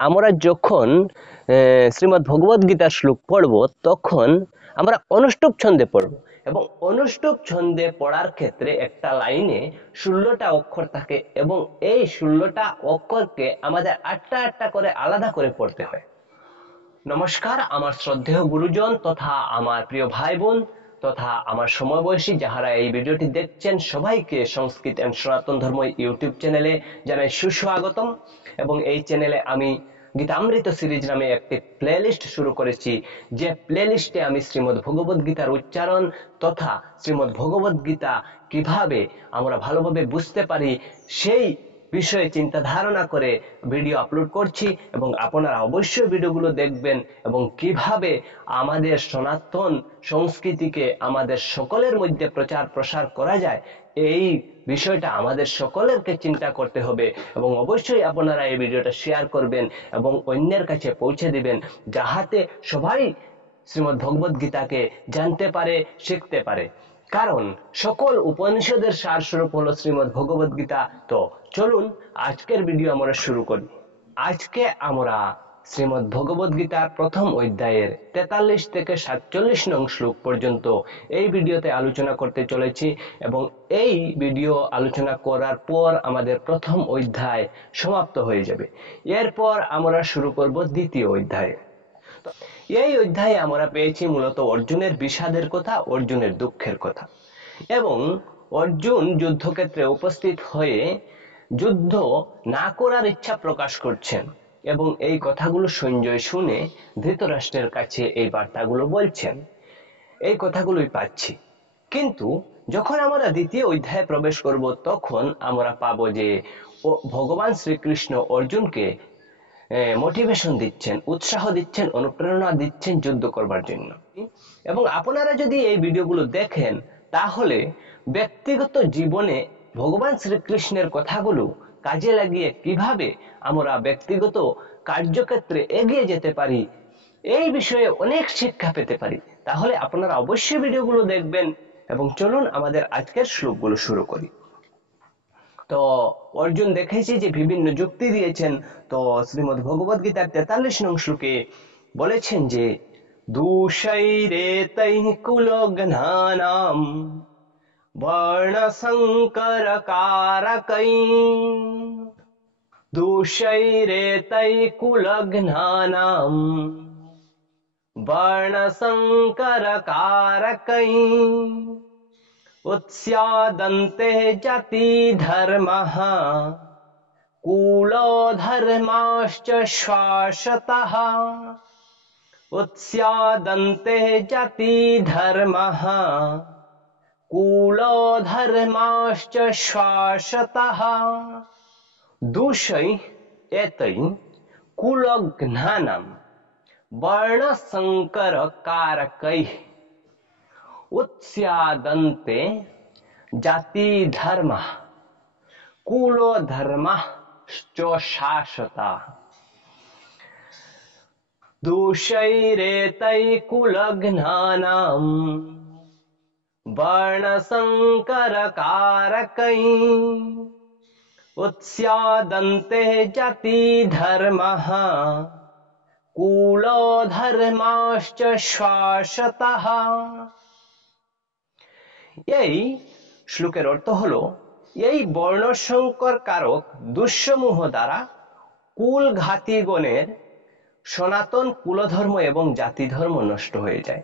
আমরা যখন শ্রীমদ্ ভগবদ গীতার শ্লোক পড়ব তখন আমরা অনুষ্টুপ ছন্দে পড়ব এবং অনুষ্টুপ ছন্দে পড়ার ক্ষেত্রে একটা লাইনে 16টা অক্ষর থাকে এবং এই 16টা অক্ষরকে আমাদের আটটা আটটা করে আলাদা করে পড়তে হয়। নমস্কার আমার শ্রদ্ধেয় গুরুজন তথা আমার প্রিয় ভাই বোন তথা আমার সমবয়সী যাহারা এই ভিডিওটি দেখছেন সবাইকে সংস্কৃত এন্ড সনাতন ধর্ম ইউটিউব চ্যানেলে জানাই সুস্বাগতম। এবং এই চ্যানেলে আমি গীতামৃত সিরিজ নামে একটি প্লেলিস্ট শুরু করেছি, যে প্লেলিস্টে আমি শ্রীমদ্ ভগবদ গীতার উচ্চারণ তথা শ্রীমদ্ ভগবদ গীতা কিভাবে আমরা ভালোভাবে বুঝতে পারি সেই বিষয়ে চিন্তা ধারণা করে ভিডিও আপলোড করছি এবং আপনারা অবশ্যই ভিডিওগুলো দেখবেন এবং কিভাবে আমাদের সনাতন সংস্কৃতিকে আমাদের সকলের মধ্যে প্রচার প্রসার করা যায় এই বিষয়টা আমাদের সকলেরকে চিন্তা করতে হবে এবং অবশ্যই আপনারা এই ভিডিওটা শেয়ার করবেন এবং অন্যের কাছে পৌঁছে দিবেন যাহাতে সবাই শ্রীমদ্ ভগবদ গীতাকে জানতে পারে শিখতে পারে। কারণ সকল উপনিষদের সারস্বরূপ হলো শ্রীমদ্ ভগবদ গীতা। তো চলুন আজকের ভিডিও আমরা শুরু করি। আজকে আমরা শ্রীমদ্ ভগবদ গীতার প্রথম অধ্যায়ের 43 থেকে 47 নং শ্লোক পর্যন্ত এই ভিডিওতে আলোচনা করতে চলেছি এবং এই ভিডিও আলোচনা করার পর আমাদের প্রথম অধ্যায় সমাপ্ত হয়ে যাবে। এরপর আমরা শুরু করব দ্বিতীয় অধ্যায়। এই অধ্যায়ে আমরা পেয়েছি মূলত অর্জুনের বিষাদের কথা, অর্জুনের দুঃখের কথা এবং অর্জুন যুদ্ধক্ষেত্রে উপস্থিত হয়ে যুদ্ধ না করার ইচ্ছা প্রকাশ করছেন এবং এই কথাগুলো সঞ্জয় শুনে ধৃতরাষ্ট্রের কাছে এই বার্তাগুলো বলছেন। এই কথাগুলোই পাচ্ছি, কিন্তু যখন আমরা দ্বিতীয় অধ্যায়ে প্রবেশ করব তখন আমরা পাবো যে ভগবান শ্রীকৃষ্ণ অর্জুনকে মোটিভেশন দিচ্ছেন, উৎসাহ দিচ্ছেন, অনুপ্রেরণা দিচ্ছেন যুদ্ধ করবার জন্য। এবং আপনারা যদি এই ভিডিওগুলো দেখেন তাহলে ব্যক্তিগত জীবনে ভগবান শ্রীকৃষ্ণের কথাগুলো কাজে লাগিয়ে কিভাবে আমরা ব্যক্তিগত কার্যক্ষেত্রে এগিয়ে যেতে পারি এই বিষয়ে অনেক শিক্ষা পেতে পারি। তাহলে আপনারা অবশ্যই ভিডিওগুলো দেখবেন এবং চলুন আমাদের আজকের শ্লোকগুলো শুরু করি। তো অর্জুন দেখেছি যে বিভিন্ন যুক্তি দিয়েছেন। তো শ্রীমদ্ ভগবদ গীতার 43 নং শ্লোকে বলেছেন যে দূষৈরেতৈঃ কুলঘ্নানাম বর্ণসংকরকারকৈঃ দূষৈরেতৈঃ কুলঘ্নানাম বর্ণসংকরকারকৈঃ उत्स्यादन्ते जाति धर्मः कुलो धर्माश्च शाश्वतः उत्स्यादन्ते जाति धर्मः कुलो धर्माश्च शाश्वतः दूषै एतै कुलघ्नानां वर्णसंकरकारकैः उत्स्यादन्ते जाति धर्म कुलो धर्म शाश्वता दूषैरेतैः कुलघ्नानां वर्णसंकरकारकैः उत्स्यादन्ते जाति धर्मः कुलो धर्माश्च शाश्वतः। এই শ্লোকের অর্থ হলো এই বর্ণসংকর কারক দুঃসমূহ দ্বারা কুলঘাতীগণের সনাতন কুলধর্ম এবং জাতি ধর্ম নষ্ট হয়ে যায়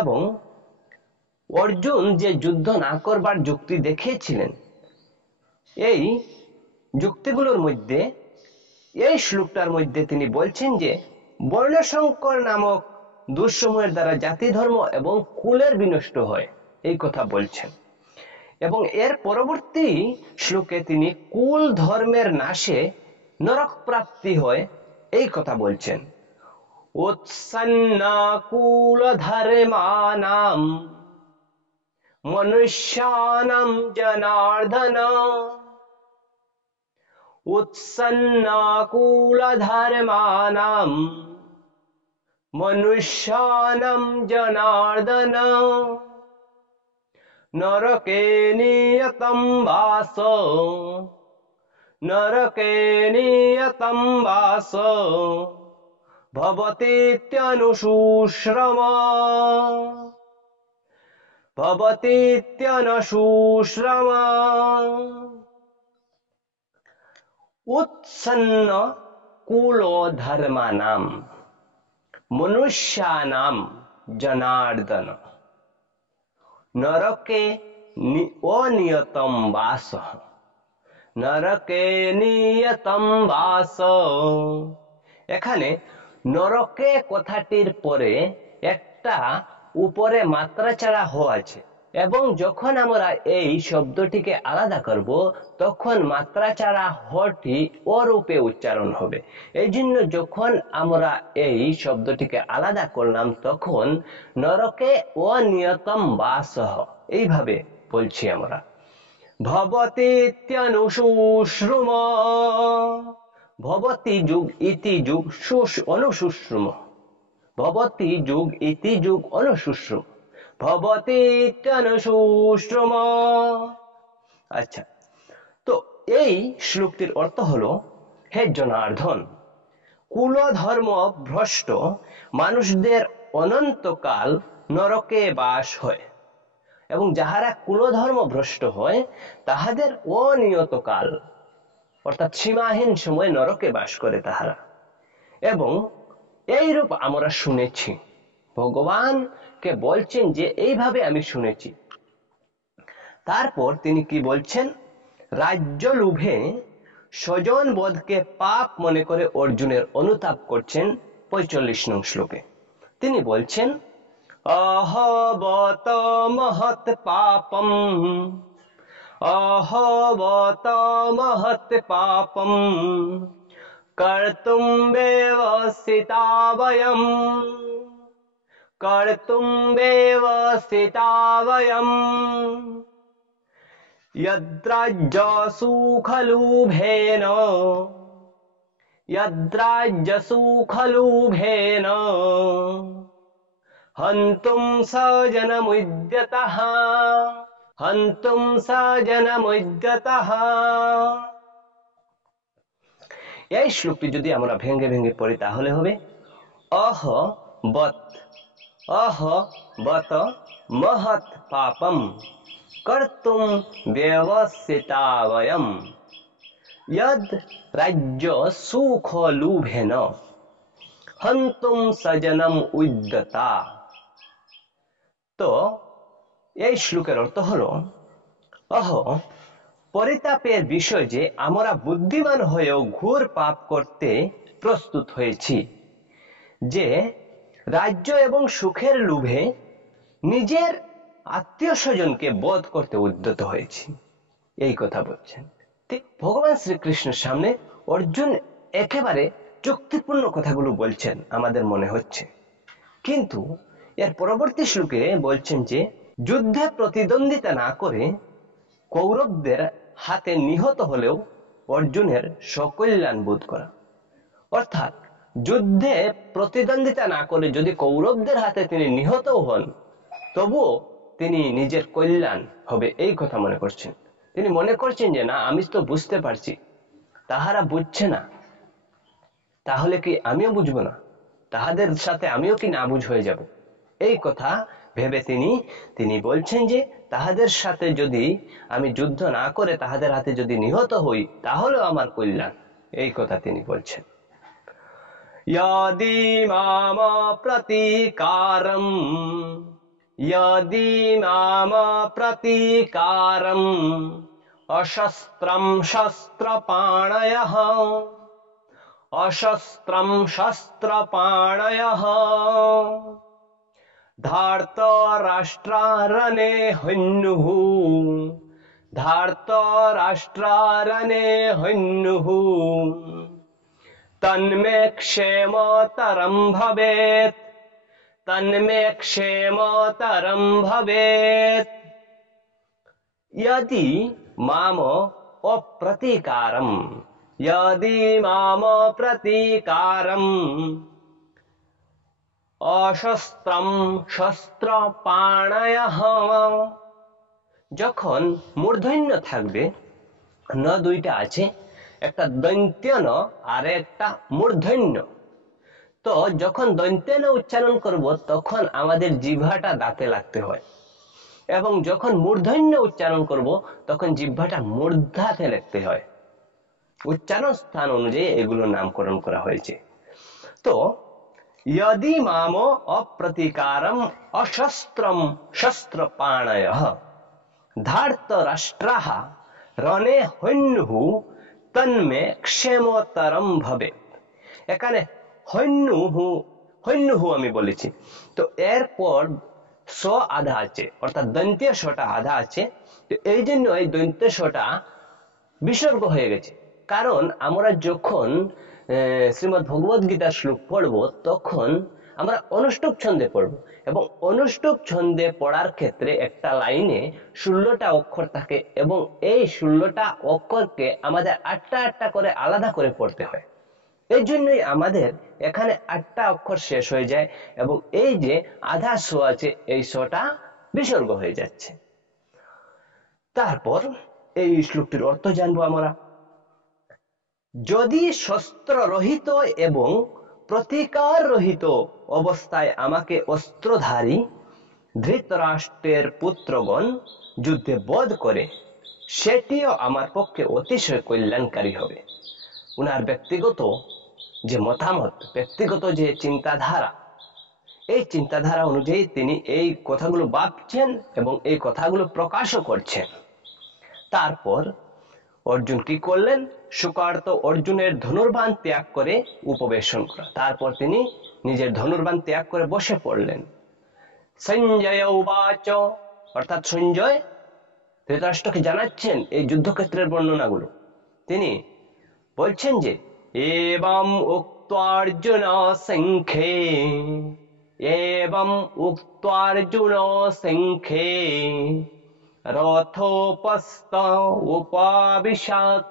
এবং অর্জুন যে যুদ্ধ না করবার যুক্তি দেখিয়েছিলেন এই যুক্তিগুলোর মধ্যে এই শ্লোকটার মধ্যে তিনি বলছেন যে বর্ণসংকর নামক দুঃসমূহের দ্বারা জাতি ধর্ম এবং কুলের বিনষ্ট হয় এই কথা বলছেন এবং এর পরবর্তী শ্লোকে তিনি কুল ধর্মের নাশে নরক প্রাপ্তি হয় এই কথা বলছেন। উৎসন্না কুল ধর্মানাম মনুষ্যানাম জনার্দন উৎসন্না কুল ধর্মানাম মনুষ্যানাম জনার্দন নরকে নিয়তম বাস नरके नियतं वास भवतीत्यनुशुश्रम भवतीत्यनुशुश्रम उत्सन्न कुलो धर्मानां मनुष्याणां जनार्दन नरके अनियतं वासः नरके नियतं वास। এখানে নরকে কথাটির পরে একটা উপরে মাত্রা ছাড়া হ আছে এবং যখন আমরা এই শব্দটিকে আলাদা করব তখন মাত্রা ছাড়া হটি অরূপে উচ্চারণ হবে। এই জন্য যখন আমরা এই শব্দটিকে আলাদা করলাম তখন নরকে অনিয়তম বাসঃ এইভাবে বলছি আমরা। ভবতীত্যনুশুশ্রুম ভবতি যুগ ইতি যুগ অনুশুশ্রুম ভবতি যুগ ইতি যুগ অনুশুশ্রুম ভবতীত্যনুশুশ্রুম। আচ্ছা, তো এই শ্লোকটির অর্থ হলো, হে জনার্দন, কুলধর্ম ভ্রষ্ট মানুষদের অনন্তকাল নরকে বাস হয় এবং যাহারা কুলধর্ম ভ্রষ্ট হয় তাহাদের অনিয়ত কাল অর্থাৎ সীমাহীন সময় নরকে বাস করে তাহারা। এবং এইরূপ আমরা শুনেছি, ভগবানকে বলছেন যে এইভাবে আমি শুনেছি। তারপর তিনি কি বলছেন, রাজ্য লোভে স্বজন বধকে পাপ মনে করে অর্জুনের অনুতাপ করছেন 45 নং শ্লোকে। তিনি বলছেন, অহবত মহৎ পাপম অহবত মহৎ পাপম কর্তুম ব্যবসিতা বয়ম কর্তুম ব্যবসিতা বয়ম यद्राज्य सुखलोभेन यद्राज्य सुखलोभेन हन्तुं सजनमुद्यतः हन्तुं सजनमुद्यतः। এই শ্লোকটি যদি আমরা ভেঙে ভেঙে পড়ি তাহলে হবে, অহবত মহৎ পাপম कर्तुं व्यवसिता वयं यद राज्य सुख लोभेन हन्तुं सजनम उद्यता। तो এই শ্লোকের অর্থ হলো, পরিতাপের বিষয় যে আমরা বুদ্ধিমান হয়েও ঘোর পাপ করতে প্রস্তুত হয়েছি, যে রাজ্য এবং সুখের লোভে নিজের আত্মীয় স্বজনকে বধ করতে উদ্যত হয়েছি, এই কথা বলছেন। ঠিক ভগবান শ্রীকৃষ্ণের সামনে অর্জুন একেবারে যুক্তিপূর্ণ কথাগুলো বলছেন আমাদের মনে হচ্ছে, কিন্তু এর পরবর্তী শ্লোকে বলছেন যে যুদ্ধে প্রতিদ্বন্দ্বিতা না করে কৌরবদের হাতে নিহত হলেও অর্জুনের সকল্যাণ বোধ করা। অর্থাৎ যুদ্ধে প্রতিদ্বন্দ্বিতা না করে যদি কৌরবদের হাতে তিনি নিহত হন তবুও তিনি নিজের কল্যাণ হবে এই কথা মনে করছেন। তিনি মনে করছেন যে না, আমি তো বুঝতে পারছি, তাহারা বুঝছে না, তাহলে কি আমিও বুঝবো না, তাহাদের সাথে আমিও কি না বুঝ হয়ে যাব, এই কথা ভেবে তিনি বলছেন যে তাহাদের সাথে যদি আমি যুদ্ধ না করে তাহাদের হাতে যদি নিহত হই তাহলেও আমার কল্যাণ, এই কথা তিনি বলছেন। यदि माम प्रतीकारं यदि माम प्रतीकारं अशस्त्रं शस्त्रपाणयः अशस्त्रं शस्त्रपाणयः धार्तराष्ट्रारणे हन्युः धार्तराष्ट्रारणे हन्युः तन्मे क्षेमतरं भवेत् तन्मे क्षेमतरं भवेत् यदि माम अप्रतीकारं यदि माम प्रतीकारं अशस्त्रं शस्त्रपाणयः। যখন মূর্ধন্য থাকবে, ন দুইটা আছে, একটা দন্ত্য ন আর একটা মূর্ধন্য। তো যখন দন্ত্য ন উচ্চারণ করব তখন আমাদের জিহ্বাটা দাঁতে লাগতে হয়, এবং যখন মূর্ধন্য উচ্চারণ করব তখন জিহ্বাটা মূর্ধাতে লাগতে হয়। উচ্চারণ স্থান অনুযায়ী এগুলোর নামকরণ করা হয়েছে। তো यदि मामो अप्रतीकारम अशस्त्रम शस्त्रपाणयः धार्तराष्ट्राः रणे हन्युः तन्मे क्षेमतरम भवेत्। এখানে হন্যুহু আমি বলেছি, তো এরপর স আধা আছে, অর্থাৎ দন্ত্য শটা আধা আছে। তো এই জন্য এই দন্ত্য শটা বিসর্গ হয়ে গেছে, কারণ আমরা যখন শ্রীমদ্ ভগবদ গীতার শ্লোক পড়ব তখন আমরা অনুষ্টুপ ছন্দে পড়ব, এবং অনুষ্টুপ ছন্দে পড়ার ক্ষেত্রে একটা লাইনে 16টা অক্ষর থাকে, এবং এই 16টা অক্ষরকে আমাদের 8টা করে আলাদা করে পড়তে হয়। এই জন্যই আমাদের এখানে 8টা অক্ষর শেষ হয়ে যায়, এবং এই যে আধা স আছে এই সটা বিসর্গ হয়ে যাচ্ছে। তারপর এই শ্লোকটির অর্থ জানবো আমরা। যদি শস্ত্র রহিত এবং প্রতিকার রহিত অবস্থায় আমাকে অস্ত্রধারী ধৃতরাষ্ট্রের পুত্রগণ যুদ্ধে বধ করে, সেটিও আমার পক্ষে অতিশয় কল্যাণকারী হবে। উনার ব্যক্তিগত যে মতামত, ব্যক্তিগত যে চিন্তাধারা, এই চিন্তাধারা অনুযায়ী তিনি এই কথাগুলো ভাবছেন এবং এই কথাগুলো প্রকাশও করছেন। তারপর অর্জুন কি করলেন? শুকার্ত অর্জুনের ধনুর্বাণ ত্যাগ করে উপবেশন করা। তারপর তিনি নিজের ধনুর্বাণ ত্যাগ করে বসে পড়লেন। সঞ্জয় উবাচ, অর্থাৎ সঞ্জয় ধৃতরাষ্ট্রকে জানাচ্ছেন এই যুদ্ধক্ষেত্রের বর্ণনাগুলো। তিনি বলছেন যে এবং উক্তার্জুন সংখ্যে, এবং উক্তার্জুন সংখ্যে রথোপস্থ উপাবিশৎ,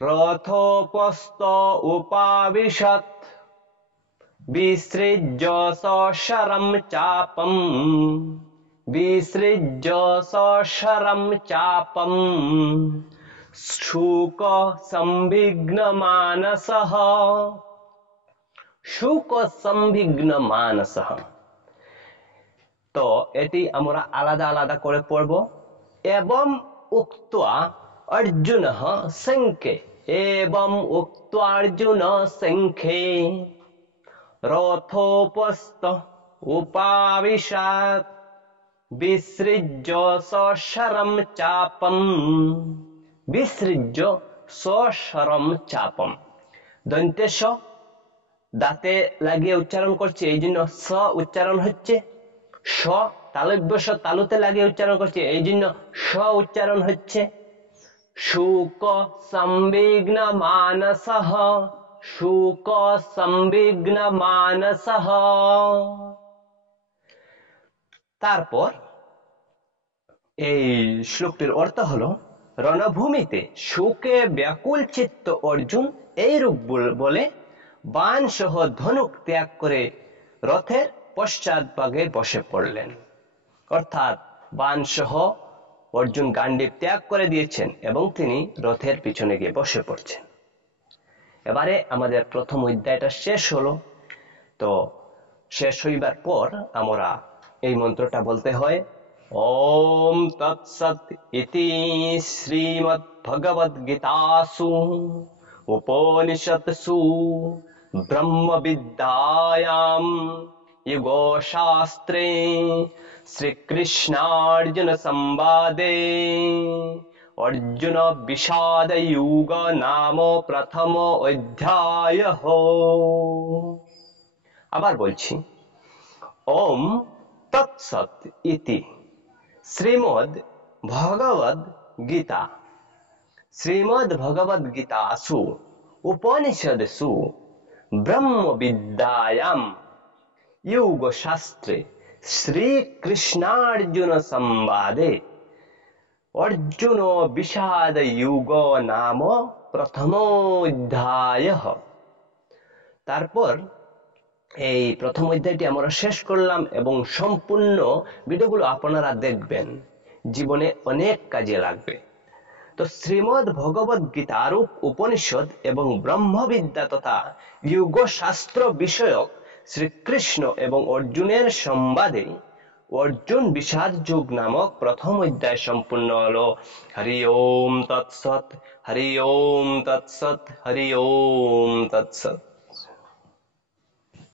রথোপস্থ উপাবিশৎ বিসৃজ্য সশরম চাপম, বিসৃজ্য সশরম চাপম শোক সংবিঘ্ন মানসঃ, শোক সংবিঘ্ন মানসঃ। তো এটি আমরা আলাদা আলাদা করে পড়ব। এবং উক্ত্বা অর্জুনঃ সংখ্যে, এবং উক্ত্বা অর্জুন সংখ্যে রথোপস্থ উপাবিশৎ বিসৃজ্য সশরম চাপম, বিসৃজ্য সশরম চাপম। দন্ত্য স দাঁতে লাগিয়ে উচ্চারণ করছে, এই জন্য স উচ্চারণ হচ্ছে। স তালব্য স তালুতে লাগিয়ে উচ্চারণ করছে, এই জন্য স উচ্চারণ হচ্ছে। শোক সংবিঘ্ন মানসঃ, শোক সংবিঘ্ন মানসঃ। তারপর এই শ্লোকটির অর্থ হলো, রণভূমিতে শোকে ব্যাকুল চিত্ত অর্জুন এইরূপ বলে বাণ সহ ধনুক ত্যাগ করে রথের পশ্চাৎ ভাগে বসে পড়লেন। অর্থাৎ বাণ সহ অর্জুন গান্ডীব ত্যাগ করে দিয়েছেন এবং তিনি রথের পিছনে গিয়ে বসে পড়ছেন। এবারে আমাদের প্রথম অধ্যায়টা শেষ হলো। তো শেষ হইবার পর আমরা এই মন্ত্রটা বলতে হয়, ওম তৎসৎ ইতি শ্রীমদ্ ভগবদ গীতাসু উপনিষৎসু ব্রহ্মবিদ্যায়াম যোগশাস্ত্রে শ্রীকৃষ্ণার্জুন সংবাদে অর্জুন বিষাদ যোগ নাম প্রথম অধ্যায়ঃ। আবার বলছি, ওম তৎসৎ ইতি শ্রীমদ্ ভগবদ গীতা, শ্রীমদ্ ভগবদ গীতাসু উপনিষদসু ব্রহ্মবিদ্যায়াম যোগশাস্ত্রে শ্রীকৃষ্ণার্জুন সংবাদে অর্জুন বিষাদ যোগ নাম প্রথমোধ্যায়ঃ। তারপর এই প্রথম অধ্যায়টি আমরা শেষ করলাম, এবং সম্পূর্ণ ভিডিওগুলো আপনারা দেখবেন, জীবনে অনেক কাজে লাগবে। তো শ্রীমদ্ ভগবদ গীতার উপনিষদ এবং ব্রহ্মবিদ্যা তথা যোগশাস্ত্র বিষয়ক শ্রীকৃষ্ণ এবং অর্জুনের সংবাদে অর্জুন বিষাদ যোগ নামক প্রথম অধ্যায় সম্পূর্ণ হলো। হরি ওম তৎসৎ, হরি ওম তৎসৎ, হরি ওম তৎসৎ।